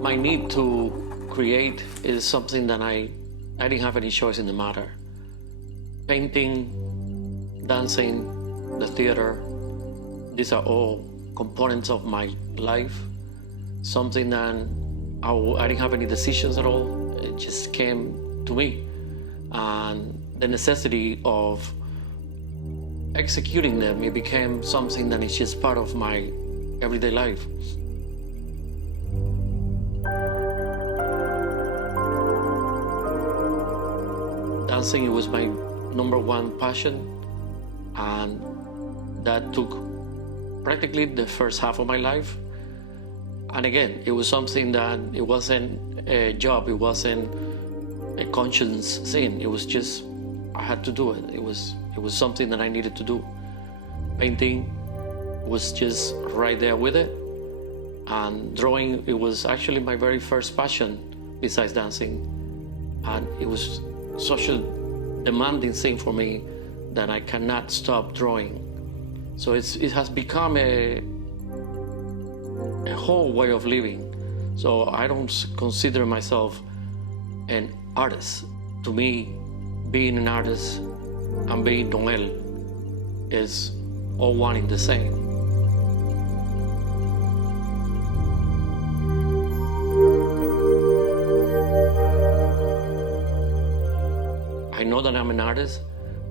My need to create is something that I didn't have any choice in the matter. Painting, dancing, the theater, these are all components of my life. Something that I didn't have any decisions at all. It just came to me. And the necessity of executing them, it became something that is just part of my everyday life. Dancing, it was my number one passion, and that took practically the first half of my life. And again, it was something that it wasn't a job, it wasn't a conscience thing. It was just, I had to do it. It was something that I needed to do. Painting was just right there with it. And drawing, it was actually my very first passion besides dancing. And it was such a demanding thing for me that I cannot stop drawing. So it has become a whole way of living. So I don't consider myself an artist. To me, being an artist and being Noel is all one in the same. I know that I'm an artist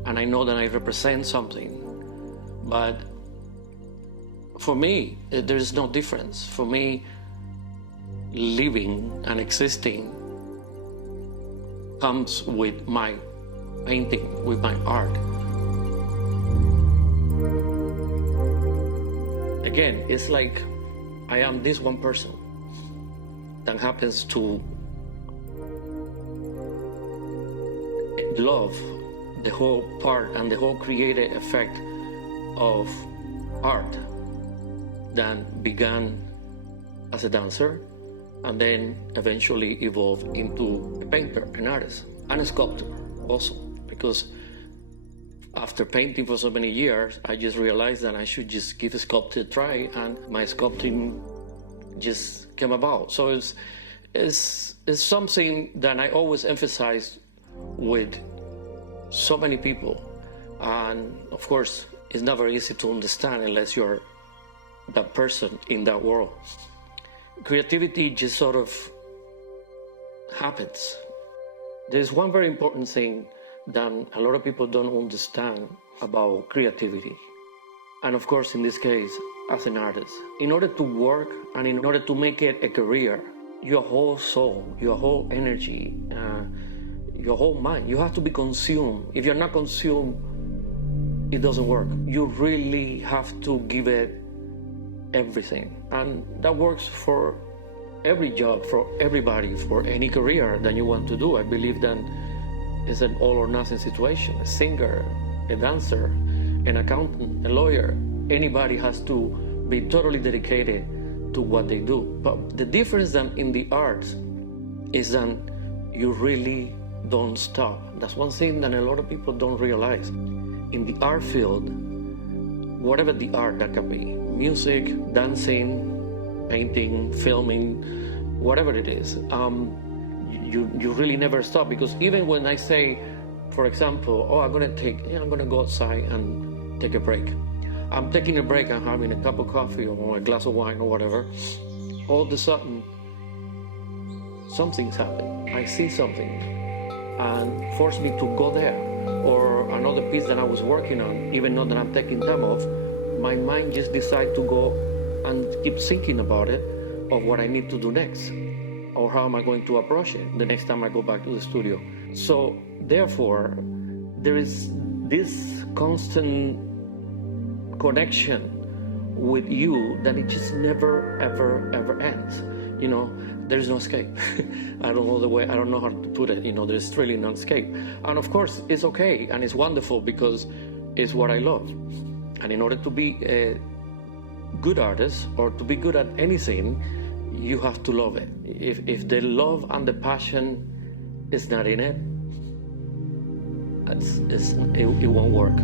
and I know that I represent something, but for me, there is no difference. For me, living and existing comes with my painting, with my art. Again, it's like I am this one person that happens to love the whole part and the whole creative effect of art that began as a dancer and then eventually evolved into a painter, an artist, and a sculptor also. Because after painting for so many years, I just realized that I should just give a sculpture a try, and my sculpting just came about. So it's something that I always emphasize with so many people. And of course, it's never easy to understand unless you're that person in that world. Creativity just sort of happens. There's one very important thing that a lot of people don't understand about creativity. And of course, in this case, as an artist, in order to work and in order to make it a career, your whole soul, your whole energy, your whole mind, you have to be consumed. If you're not consumed, it doesn't work. You really have to give it everything. And that works for every job, for everybody, for any career that you want to do. I believe that it's an all or nothing situation. A singer, a dancer, an accountant, a lawyer, anybody has to be totally dedicated to what they do. But the difference then in the arts is that you really don't stop. That's one thing that a lot of people don't realize. In the art field, whatever the art that can be, music, dancing, painting, filming, whatever it is, you really never stop. Because even when I say, for example, I'm gonna go outside and take a break. I'm taking a break, I'm having a cup of coffee or a glass of wine or whatever. All of a sudden, something's happened. I see something and force me to go there. Or another piece that I was working on, even though that I'm taking time off, my mind just decides to go and keep thinking about it, of what I need to do next, or how am I going to approach it the next time I go back to the studio. So therefore, there is this constant connection with you that it just never, ever, ever ends. You know, there's no escape. I don't know how to put it. You know, there's really no escape. And of course, it's okay and it's wonderful because it's what I love. And in order to be a good artist or to be good at anything, you have to love it. If the love and the passion is not in it, it won't work.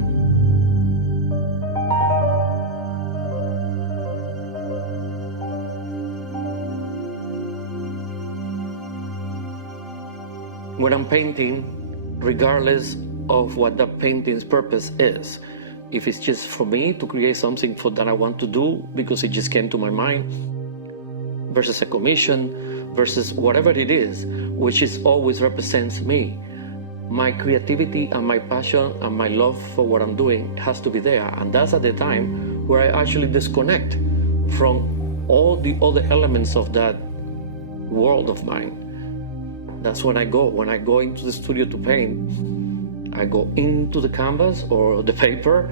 when I'm painting, regardless of what that painting's purpose is, if it's just for me to create something for that I want to do because it just came to my mind, versus a commission, versus whatever it is, which is always represents me. My creativity and my passion and my love for what I'm doing has to be there. And that's at the time where I actually disconnect from all the other elements of that world of mine. That's when I go into the studio to paint. I go into the canvas or the paper,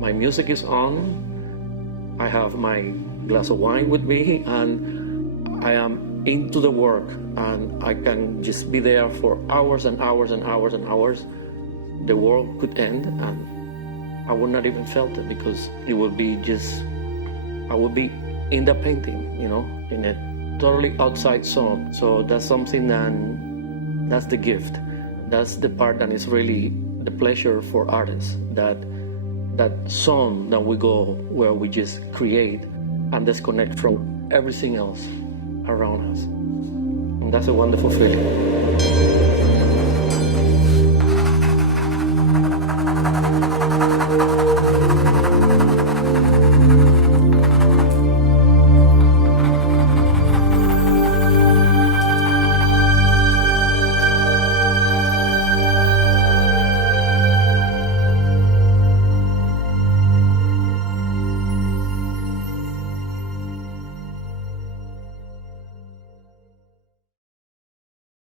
my music is on, I have my glass of wine with me, and I am into the work, and I can just be there for hours and hours and hours and hours. The world could end and I would not even felt it, because it would be just, I would be in the painting, you know, in a totally outside zone. So that's something that's the gift. That's the part that is really the pleasure for artists, that zone that we go where we just create and disconnect from everything else around us. And that's a wonderful feeling.